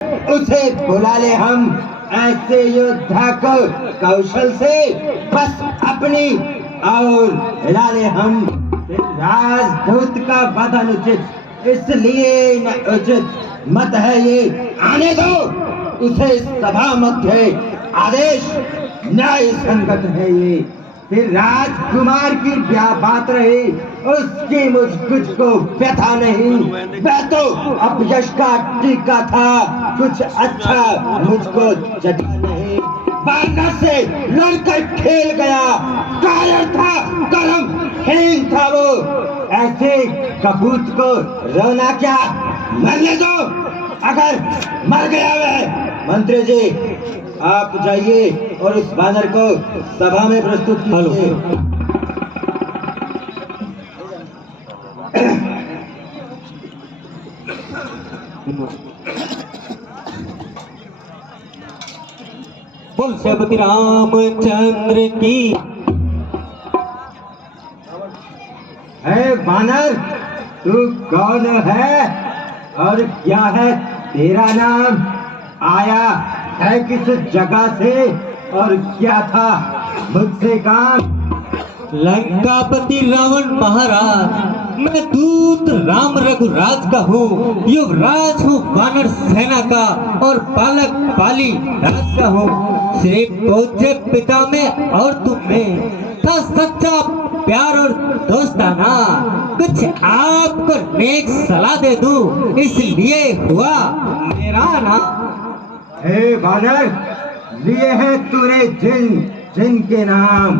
उसे बुला ले हम ऐसे योद्धा को कौशल से बस अपनी और हिला ले हम। राजदूत का वध अनुचित इसलिए न उचित मत है ये, आने दो उसे सभा मध्य, आदेश न्याय संगत है ये। फिर राजकुमार की क्या बात रही, उसकी मुझ को व्यथा नहीं, वह तो अपयश का टीका था, कुछ अच्छा मुझको जगा नहीं। बानर से लड़कर खेल गया, कायर था कर्महीन था वो, ऐसे कपूत को रोना क्या, मरने दो अगर मर गया वह। मंत्री जी आप जाइए और उस बानर को सभा में प्रस्तुत कीजिए। बोल श्रीपति रामचंद्र की। है बानर, तू कौन है और क्या है तेरा नाम, आया है किस जगह से और क्या था मुझसे काम। लंकापति रावण महाराज, मैं दूत राम रघुराज का हूँ, युवराज हूँ वानर सेना का और पालक पाली राज का हूँ। श्री पूज्य पिता में और तुम में था सच्चा प्यार और दोस्ताना, कुछ आपको नेक सलाह दे दूं इसलिए हुआ मेरा नाम। हे बानर, लिए है तूने जिनके नाम,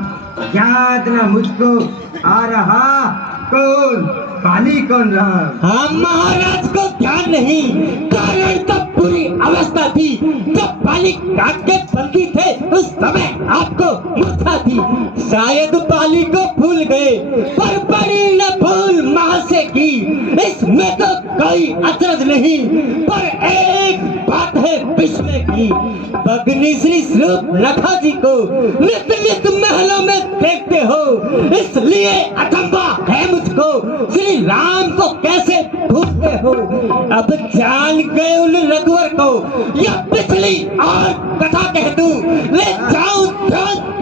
याद न मुझको आ रहा कौन पाली कौन राम। हाँ महाराज को ध्यान नहीं, कारण तब पूरी अवस्था थी जब पाली काट के बंदी थे, उस समय आपको मूर्छा थी। शायद पाली को भूल गए, पर बड़ी न भूल मां से की, इसमें तो कोई अचरज नहीं, पर एक बात है विस्मय की। भगनी श्री स्वरूप लखा जी को नित नित महलों में देखते हो, इसलिए अचंभा है मुझको, श्री राम को कैसे भूलते हो। अब जान गए उन रघुवर को, या पिछली और कथा कह दूं, ले जाऊं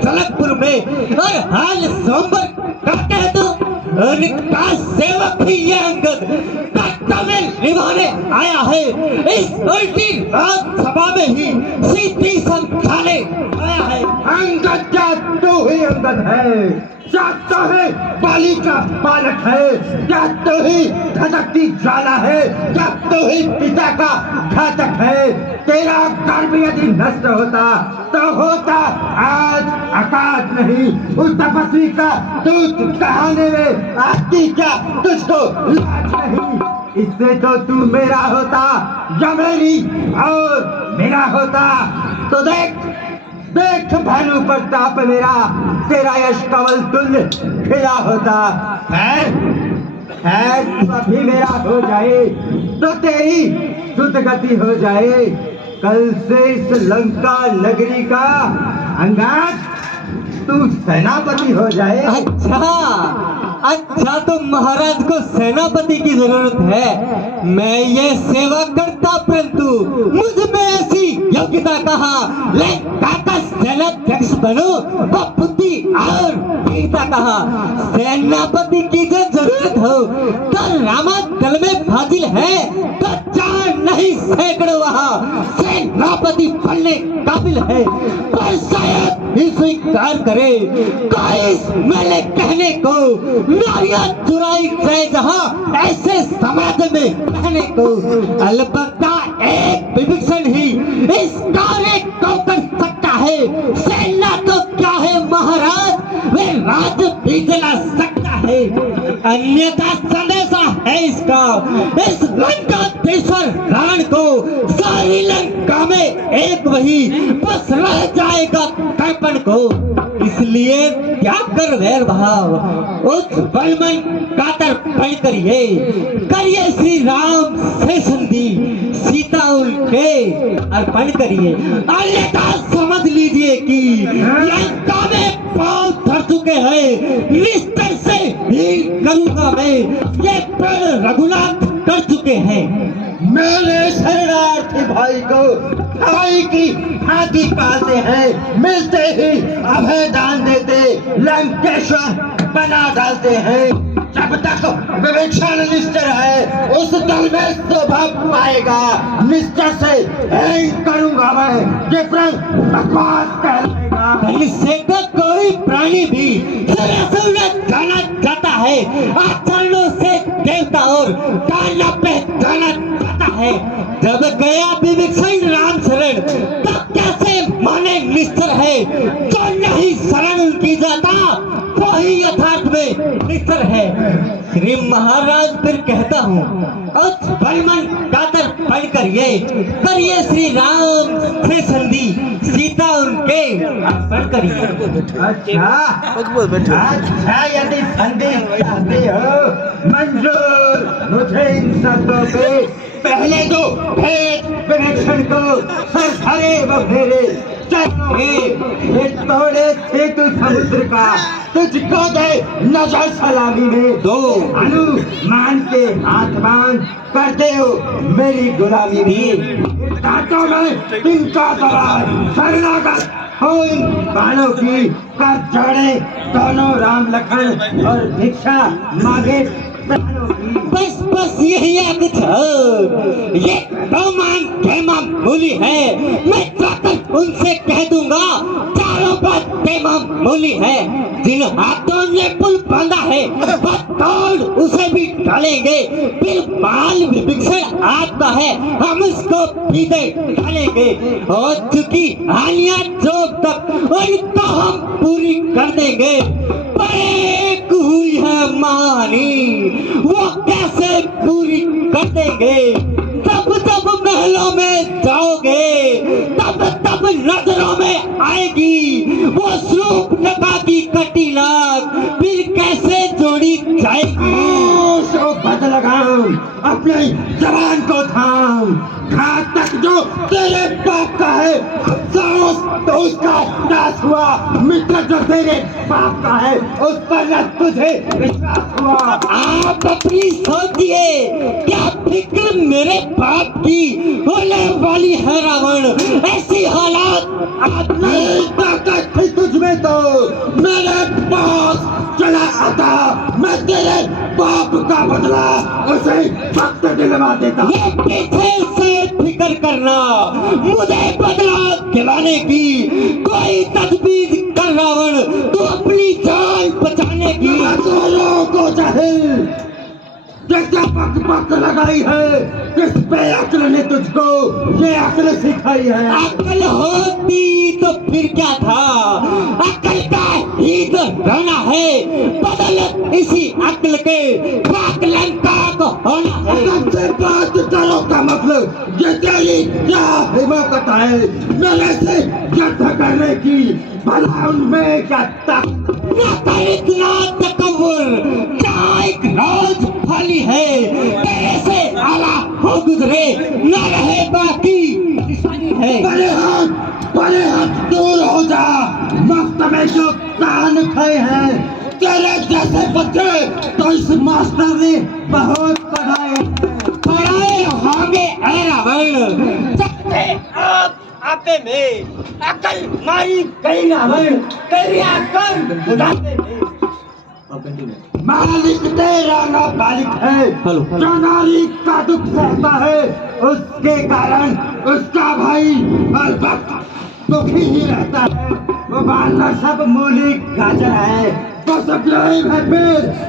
जनकपुर में और हाल सोमवार का कह दूं। उनका सेवक भी ये अंगद कर्तव्य निभाने आया है, इस उल्टी रात सभा में ही सीधी समझाने आया है। अंगद क्या तू ही अंगद है, क्या तो है पाली का बालक है, क्या तो ही धधकती ज्वाला है, क्या तो ही पिता का घातक है। तेरा गर्भ यदि नष्ट होता तो होता आज आकाश नहीं, उस तपस्वी का दूत कहाने में आती क्या तुझको लाज नहीं। इससे तो तू मेरा होता या मेरी और मेरा होता, तो देख देख भानु प्रताप मेरा, तेरा यश कमल तुल्य खिला होता है। अभी मेरा हो जाए तो तेरी शुद्ध गति हो जाए, कल से इस लंका नगरी का अंगाज तू सेनापति हो जाए। अच्छा तो महाराज को सेनापति की जरूरत है, मैं ये सेवा करता, परंतु मुझ में ऐसी योग्यता कहाँ, ले काका सेनाध्यक्ष बनो वो बुद्धि और वीरता कहाँ। सेनापति की जो जरूरत हो तो रामा दल में फाजिल है, तो चार नहीं सैकड़ों वहाँ सेनापति बनने काबिल है, पर शायद ही स्वीकार करे कोई मेरे कहने को। नारियां चुराई जाए जहां ऐसे समाज में रहने को, अलबत्ता एक विभीषण ही इस कार्य को कर सकता है। सेना तो क्या है महाराज, वे राज भी दिला सकता है, अन्यथा संदेशा है इसका इस लंकाधीश्वर रावण को, सारी लंका में एक वही बस रह जाएगा तर्पण को। इसलिए त्याग कर वैर भाव, उस बलमन कातर पढ़ करिए श्री राम से संधि, सीता उनके अर्पण करिए, अन्यथा समझ लीजिए कि लंका में पांव धर चुके हैं, निश्चय से हीन करूंगा मैं, ये प्रण रघुनाथ कर चुके हैं। मेरे शरणार्थी भाई को भाई की भांति पालते हैं, मिलते ही अभय दान देते, लंकेश्वर बना डालते हैं। जब तक विवेचन निश्चर है उस दल में शोभा पाएगा। निश्चय से यही करूंगा मैं, ये बकवास कहलाएगा। धन से तो कोई प्राणी भी सरासर न जाना जाता है, आचरणों से देवता और दानव पे जाना जाता है। जब गया विवेचन राम शरण, तब कैसे माने निश्चर है। जो नहीं शरण की जाता वही यथार्थ में निश्चर है। श्री महाराज फिर कहता हूँ, उस बलमन कातर पढ़कर ये करिए श्री राम से संधि, सीता उनके अर्पण करिए। अच्छा यदि संधि चाहते हो मंजूर, मुझे इन शब्दों पे पहले दो भेद विवेचन को सर धरे व फेरे ये तोड़े सेतु समुद्र का, तुझको दे नजर सलामी में दो हनुमान के हाथ बांध करते हो मेरी गुलामी भी। कांटों में तिनका दबार शरणागत हो इन बाणों की, कर जोड़े दोनों राम लखन और भिक्षा मांगे प्राणों की। बस बस यही याद था, ये दो मामूली है। मैं जाकर उनसे कह दूंगा चारों बात बेमामूली है। जिन हाथों ने पुल बांधा है बस तोड़ उसे भी डालेंगे। फिर बाल विभीषण आता है, हम उसको सीधे डालेंगे। और चुकी हानियां जो तक उनको हम पूरी कर देंगे। पर एक हुई है मानी, वो कैसे पूरी कर देंगे। तब तब महलों में जाओगे, तब तब नजरों में आएगी वो शूर्पणखा की कटी नाक, फिर कैसे जोड़ी जाएगी। बदलगाम अपनी जवान को थाम, घातक जो तेरे बाप का है तो उसका नाश हुआ। मित्र जो तेरे बाप का है उस पर न तुझे विश्वास हुआ। आप अपनी सोचिए, क्या फिक्र मेरे बाप की होने वाली है रावण। ऐसी हालात नहीं ताकत थी तुझमें तो मेरे पास चला आता, मैं तेरे बाप का बदला उसे वक्त दिलवा देता। ये पीछे से फिक्र करना, मुझे बदला दिलाने की कोई तजवीज कर रावण, तू अपनी जान बचाने की। दोनों को जाहिल क्या पक पक लगाई है, किस पे अक्ल ने तुझको ये अक्ल सिखाई है। अक्ल होती तो फिर क्या था, अक्ल का ही तो रहना है। बदल इसी अक्ल के पाक लंका को होना है। से बात करो का मतलब ये तेरी क्या हिम्मत है मेरे से युद्ध करने की, भला उनमें क्या ताकत। न कर इतना तकव्वुर, क्या एक रोज फली है। तेरे से आला हो गुजरे, न रहे बाकी निशानी है। बड़े हाथ दूर हो जा, मस्त में जो कान खाए हैं तेरे जैसे बच्चे तो इस मास्टर ने बहुत पढ़ाए होंगे ऐ रावण। सकते आपे में अकल मारी गई रावण, तेरी अकल बुढ़ापे में। मालिक तेरा ना बालिक है, जो नारी का दुख सहता है उसके कारण उसका भाई हर वक्त दुखी ही रहता है। वो बानर सब मूली गाजर है, तो सब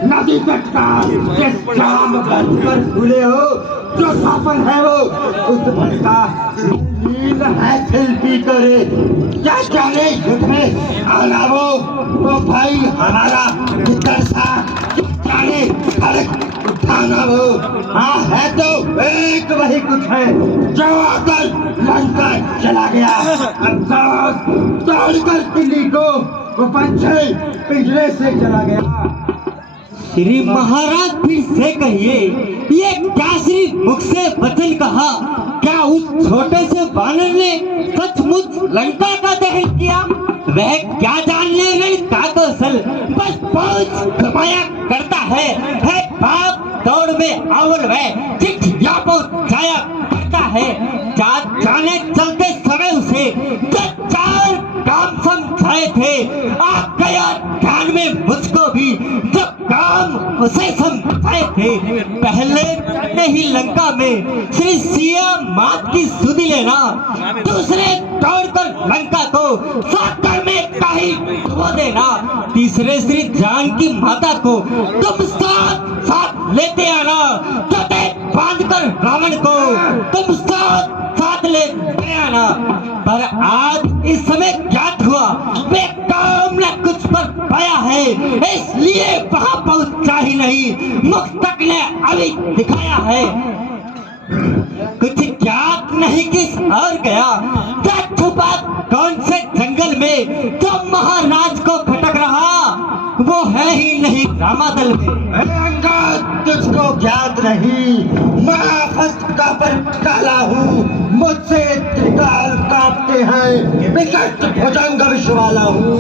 नदी तट का जिस शाम पर भूले हो, जो सापन है वो उस भटका नील है शिल्पी करे। क्या जाने युद्ध में आना वो भाई हमारा भीतर सा, जाने फर्क उठाना वो। हाँ है तो एक वही कुछ है जो आकर लंका चला गया। अफसोस तोड़कर किली को वो पंछी पिंजरे से चला गया। श्री महाराज फिर से कहिए, ये क्या श्री मुख से वचन कहा। क्या उस छोटे से वानर ने सचमुच लंका का दहन किया। वह क्या जानने रण का कौशल, बस पहुंच घुमाया करता है बाप दौड़ में अव्वल है, चिट्ठियां पहुंचाया करता है। जाने चलते समय उसे जो 4 काम समझाए थे आ गया ध्यान में मुझको भी, जो काम उसे समझाए थे। पहले ही लंका में श्री सिया मात की सुधि लेना, दूसरे दौड़कर लंका को सागर में कहीं खो देना, तीसरे श्री जानकी माता को तुम साथ लेते आना, चौथे बांधकर रावण को तुम साथ ले आना। पर आज इस समय ज्ञात हुआ वे काम न कुछ पर पाया है, इसलिए वहां पहुंचा ही नहीं, मुख तक ने अभी दिखाया है। कुछ ज्ञात नहीं किस और गया, क्या छुपा कौन से जंगल में, जो महाराज को खटक रहा वो है ही नहीं रामादल में। अंगद तुझको ज्ञात नहीं, मैं फस्त का पर काला हूँ, मुझसे त्रिकाल कांपते हैं, विकट भुजंग विष वाला हूँ।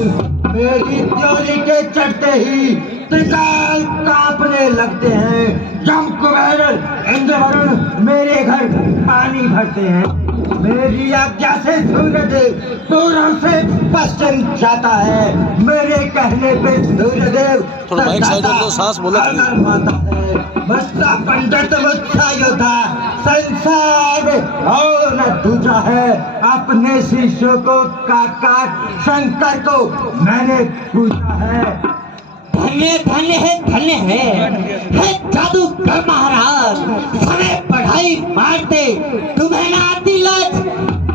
मेरी त्योरी के चढ़ते ही त्रिकाल कांपने लगते हैं, यम कुबेर इंद्र वरुण मेरे घर पानी भरते हैं। मेरी आज्ञा से सूर्यदेव पूर्व से पश्चिम जाता है, मेरे कहने पे सूर्यदेव थोड़ा माइक साइड कर लो, सांस बोलो। माता है मुझसा पंडित मुझसा योद्धा, संसार में और न दूजा है। अपने शिष्यों को काट शंकर को मैंने पूछा है। धन्य है जादूगर महाराज, समय पढ़ाई मारते तुम्हें ना आती लाज,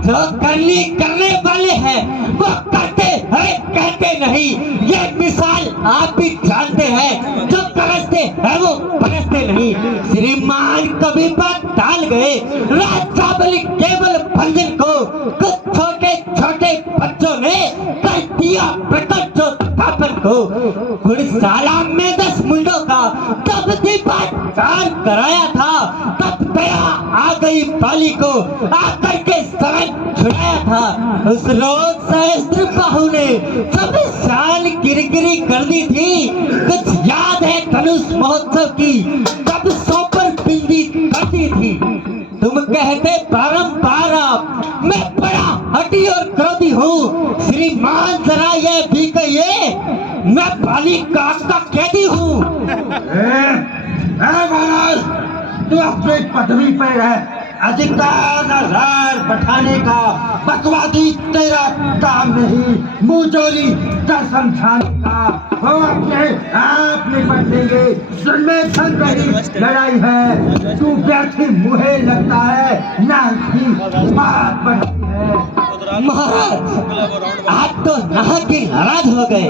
जो करने वाले हैं वो करते हैं कहते नहीं, ये मिसाल आप भी जानते हैं, जो तरसते हैं वो बरसते नहीं। श्रीमान कभी बात टाल गए, राजा बलि केवल भंजन को कुछ छोटे छोटे बच्चों ने कर दिया प्रकट जो स्थापन को। गुड़शाला में 10 मुंडों का तब दीपाचार कराया था, तब दया आ गई बाली को, आकर के समय छुड़ाया था। उस रोज सहस्त्र बाहु ने सब साल गिरगिरी कर दी थी, कुछ याद है धनुष महोत्सव की तब सौ पर बिंदी करती थी। तुम कहते बारंबार आप मैं बड़ा हठी और क्रोधी हूँ, श्रीमान जरा ये भी कहिए मैं बाली काश का कैदी हूँ। तू अपनी पदवी पर है, अधिकार रार बैठाने का बकवादी तेरा काम नहीं, मुंहजोरी कर समझाने का वो अपने आप निपट लेंगे। में चल रही लड़ाई है, तू व्यर्थी मुहे लगता है, ना ही बात बनती है। महाराज आप तो नाहक के नाराज हो गए,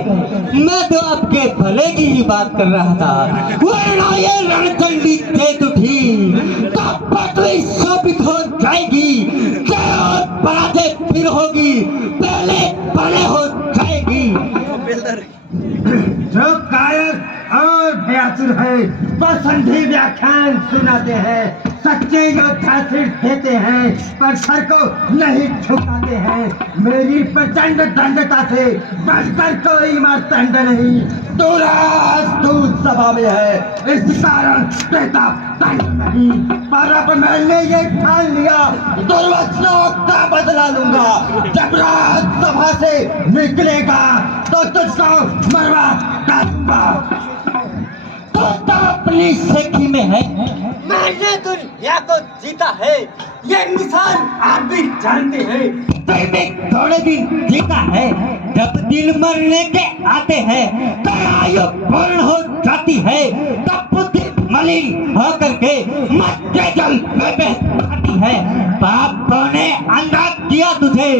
मैं तो आपके भले की ही बात कर रहा था। वरना ये रणचंडी तेज उठी तब पृथ्वी शोभित हो जाएगी, जय और पराजय फिर होगी, पहले पहले हो जाएगी। जो कायर और भयासुर है वो संधि व्याख्यान सुनाते हैं, सच्चे योद्धा सिर देते हैं पर सर को नहीं झुकाते हैं। मेरी प्रचंड दंडता से बढ़कर कोई मर्तंड नहीं, तू राजदूत सभा में है, इस कारण देता दंड नहीं। पर अब मैंने ये ठान लिया, दुर्वचनों का बदला लूंगा। जब राजसभा से निकलेगा तो तुझको मरवा डालूंगा। तो अपनी सेखी में है, मैंने दुनिया को जीता है, ये निशान आप भी जानते हैं। में थोड़े दिन जीता है, जब दिन मरने के आते हैं तो आयु पूर्ण हो जाती है, तब बुद्धि मलिन होकर के मध्य जल में बहती है। पापों ने अंधा किया तुझे,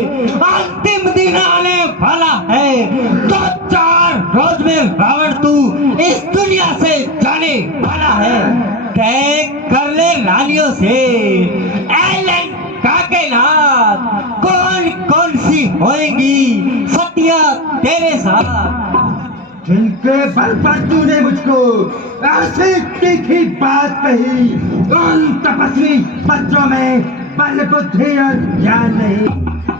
अंतिम दिन आने वाला है, तो 4 रोज में रावण तू इस दुनिया से जाने वाला है। तय कर ले रानियों से एलन काके नाथ, कौन कौन सी होएगी सतिया तेरे साथ। जिनके बल पर तूने मुझको ऐसी तीखी बात कही, उन तपस्वी बच्चों में बल बुद्धि और ज्ञान नहीं।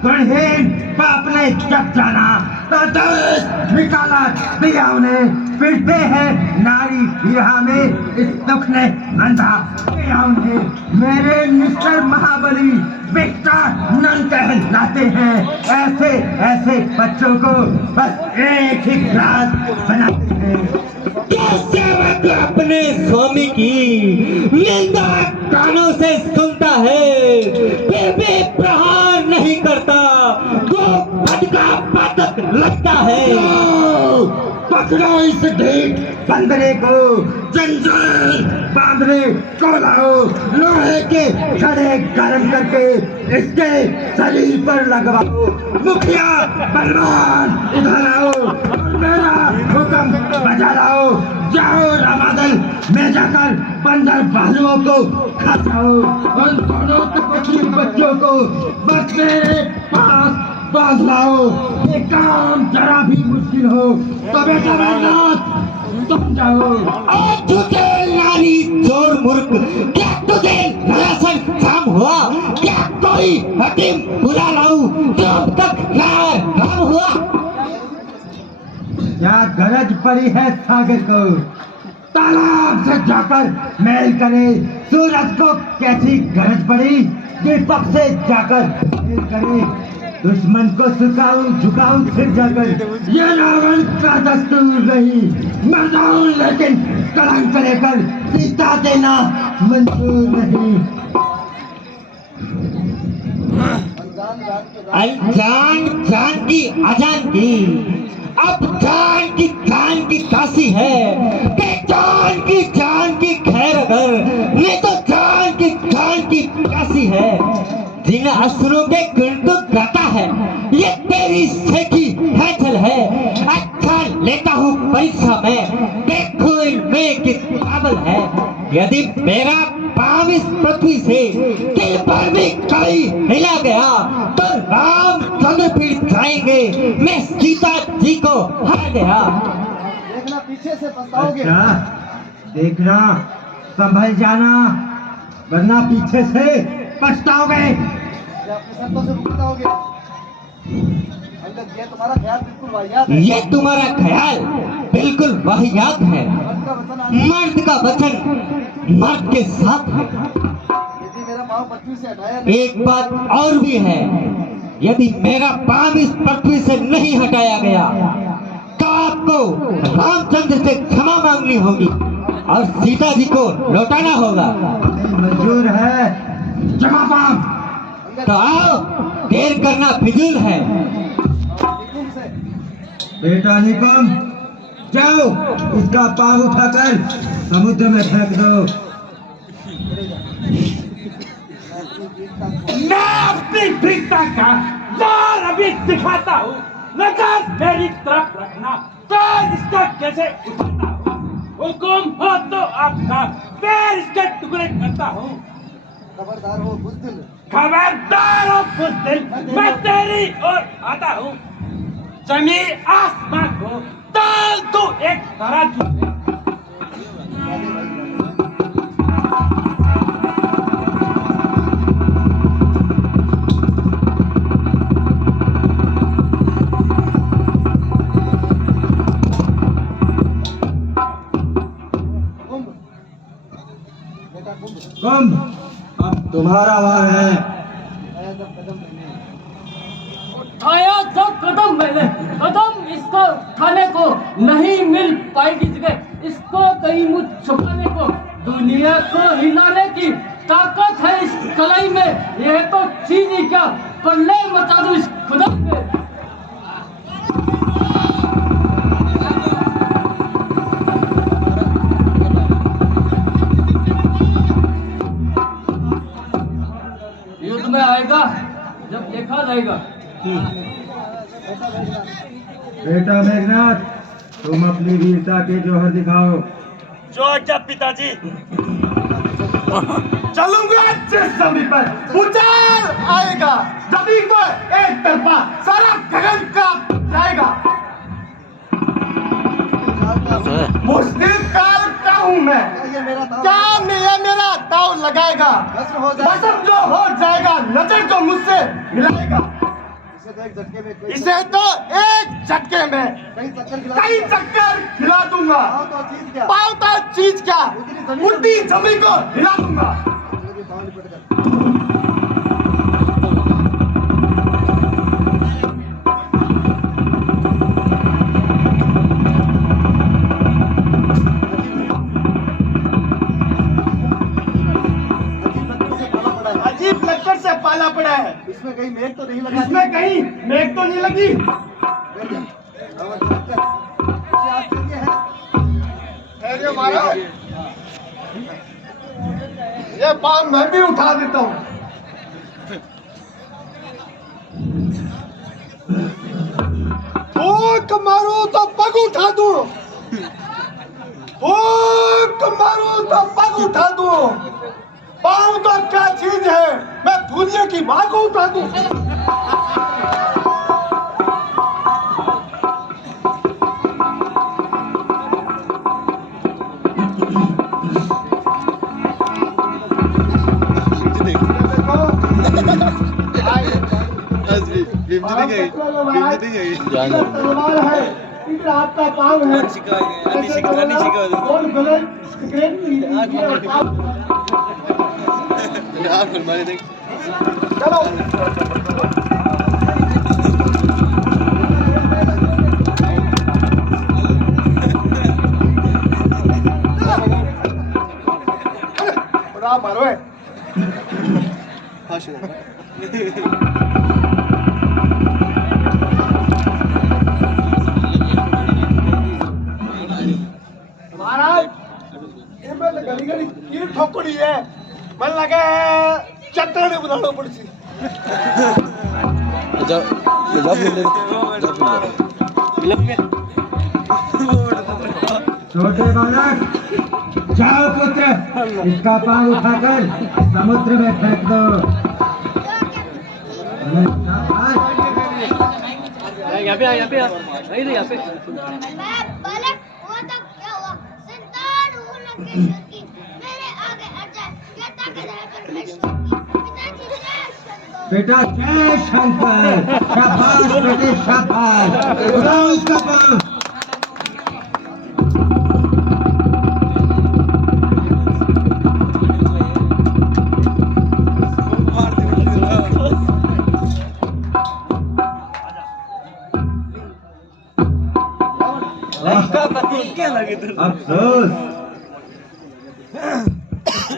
गुणहीन बाप ने जब जाना तो दोस्त निकाला दिया उन्हें। फिरते हैं नारी विरहा में, इस दुख ने अंधा किया उन्हें। मेरे मिस्टर महाबली बेटा नन कहलाते हैं। ऐसे ऐसे बच्चों को बस एक ही क्लास बनाते हैं। सेवक अपने स्वामी की निंदा कानों से सुनता है, फिर भी प्रहार नहीं करता, तो भटका पातक लगता है। पकड़ो इस ढीठ बंदरे को, जंजीर बांधने को लाओ। लोहे के छड़े गर्म करके इसके शरीर पर लगवाओ। मुखिया बलवान इधर आओ और मेरा हुक्म बजा लाओ। जाओ रामादल में जाकर बंदर भालुओं को खा जाओ। उन दोनों कपटी बच्चों को बस मेरे पास बांध लाओ। ये काम जरा भी मुश्किल हो तो बेटा बैजनाथ तुम जाओ। और झूठे नारी चोर मूर्ख, क्या तुझे नरासन काम हुआ? क्या कोई हकीम बुला लाऊं जो अब तक राम हुआ? क्या गरज पड़ी है सागर को? तालाब से जाकर मेल करे। सूरज को कैसी गरज पड़ी? दीपक से जाकर मेल करे। दुश्मन को झुकाऊं फिर जाकर। ये रावण का दस्तूर नहीं। मर जाऊं लेकिन कलंक लेकर सीता देना मंजूर नहीं। अनजान जान की अजान की, अब जान की दासी है कि जान की खैर अगर नहीं तो जान की प्यासी है। जिन असुरों के गुण तो गाता है, ये तेरी सेठी हैचल है। अच्छा लेता हूँ परीक्षा में, देखो इनमें किस काबिल है। यदि मेरा पाँव इस पृथ्वी से दिल पर भी कभी हिला गया तो रामचंद्र फिर जाएंगे, मैं सीता जी को हार गया। देखना पीछे से पछताओगे। अच्छा देखना, संभल जाना वरना पीछे से पछताओगे। या अपने शब्दों से भुगताओगे। अंगद, ये तुम्हारा ख्याल बिल्कुल वाहियात है। ये तुम्हारा ख्याल बिल्कुल वाहियात है। मर्द का वचन मर्द का वचन मर्द के साथ है। यदि मेरा पाँव पृथ्वी से हटाया नहीं, एक बात और भी है, यदि मेरा पाँव इस पृथ्वी से नहीं हटाया गया तो आपको रामचंद्र से क्षमा मांगनी होगी और सीता जी को लौटाना होगा। मंजूर है जमा पाम। तो आओ, देर करना फिजूल है। निकुंभ से बेटा निकम, जाओ इसका पाँव उठाकर समुद्र में फेंक दो। मैं अपनी भीखता का जोर अभी दिखाता हूँ। नजर मेरी तरफ रखना तो इसका कैसे उठाता हूँ। हुकुम हो तो आपका पैर इसके टुकड़े करता हूँ। खबरदार हो बुज़दिल। खबरदार हो बुज़दिल, मैं तेरी ओर आता हूँ। जमीन आसमान को ताल तू एक तराजू में। कुंभ, बेटा कुंभ, कुंभ, अब तुम्हारा वार है। आया जब कदम मैंने उठाया जो कदम मैंने, कदम इसको उठाने को नहीं मिल पाएगी जगह। इसको कहीं मुझ छुपाने को, दुनिया को हिलाने की ताकत है इस कलाई में। यह तो चीज ही क्या, पल्ले मचा दूं इस खुदा में। युद्ध में आएगा जब देखा जाएगा। बेटा मेघनाथ, तुम अपनी वीरता के जौहर दिखाओ। जो जब पिताजी चलूंगा जिस जमीन पर उछाल आएगा, जमीन पर एक तरफा सारा गगन का जाएगा। मुश्किल काल का हूँ मैं, ये मेरा दाव क्या मैं ये मेरा दाव दाव लगाएगा, भस्म हो जाएगा। भस्म जो हो जाएगा, नजर जो मुझसे मिलाएगा, इसे तो एक झटके में इसे तो एक झटके में कई चक्कर खिला दूंगा। तो चीज क्या पाँव तो चीज क्या, उल्टी जमीन को हिला दूंगा। पाँव लिपट कर अजीब लक्कड़ से पाला पड़ा है, इसमें कहीं मेघ तो नहीं लगा। इसमें कहीं मेघ तो नहीं लगी। आश्चर्य है। अरे महाराज, ये पाँव मैं भी उठा देता हूँ। फूंक मारूं तो पग उठा दूं, फूंक मारूं तो पग उठा दूं। पाँव तो क्या चीज है, मैं फूलिया की माँ को उठा दूं। तलवार है, इधर आपका पाँव है। और गलत चलो मारो है। महाराज, ये मैं गली गली कीड़ ठोकड़ी है, मन लगे चट्टाने बनाना पड़ती। छोटे बालक, जाओ पुत्र, इसका पाँव उठाकर समुद्र में फेंक दो। यहाँ पे यहाँ पे बालक हुआ तो क्या हुआ? संतान हूँ लंकेश्वर की, मेरे आगे अर्जुन क्या ताकत है परमेश्वर की। पिताजी जय शंकर। बेटा जय शंकर, शाबाश बेटे शाबाश, उठाओ इसका पाँव। अफसोस,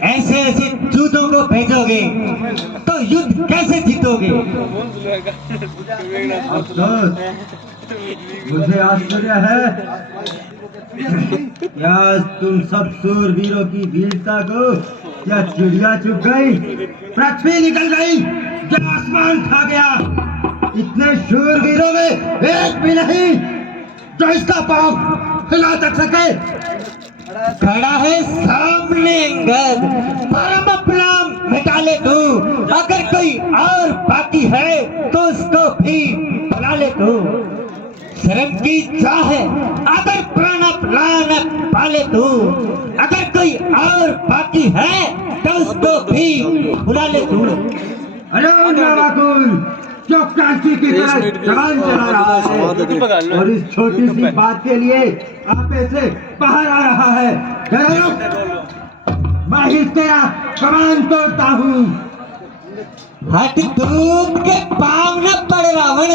ऐसे ऐसे जूतों को भेजोगे तो युद्ध कैसे जीतोगे? अफसोस, मुझे आश्चर्य है, क्या तुम सब सूरवीरों की वीरता को क्या चिड़िया चुग गई, पृथ्वी निकल गई, क्या आसमान खा गया? इतने शूरवीरों में एक भी नहीं जो इसका पाँव हिला तक सके। खड़ा है सामने अंगद, परम अपराम मिटा ले तू, अगर कोई और बाकी है तो उसको भी बुला ले तू। शर्म की चाह है अगर प्राण पाले तू, अगर कोई और बाकी है तो उसको भी बुला ले तू। अरे नावाकुल, जो क्रांति की तरह जवान चला रहा है और इस छोटी सी बात के लिए आपे से बाहर आ रहा है। मैं ही तेरा कमान तोड़ता हूँ। हट धूप के पाँव न पड़े रावण,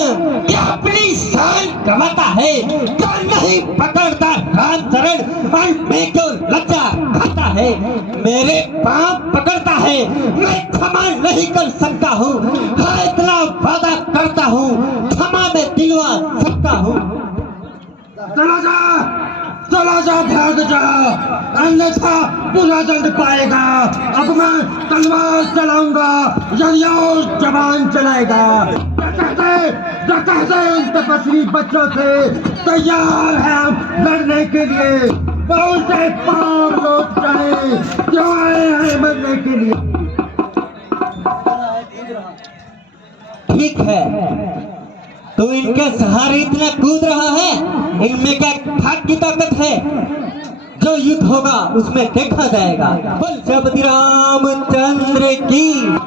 क्या अपनी शान गवाता है, तो नहीं पकड़ता राम चरण और मैं क्यों लज्जा खाता है। मेरे पाँव पकड़ता है, मैं क्षमा नहीं कर सकता हूँ, हाँ इतना वादा करता हूँ, क्षमा में दिलवा सकता हूँ। चला जा भाग जा, अन्यथा बुरा दंड पाएगा। अब मैं तलवार चलाऊंगा, यदि और जवान चलाएगा। कहते उन तपस्वी बच्चों से तैयार है हम लड़ने के लिए, बहुत से पार लोग चढ़े जो आए हैं मरने के लिए। ठीक है, तू इनके सहारे इतना कूद रहा है, इनमें क्या भाग की ताकत है? जो युद्ध होगा उसमें देखा जाएगा। बोल जयपति रामचंद्र की।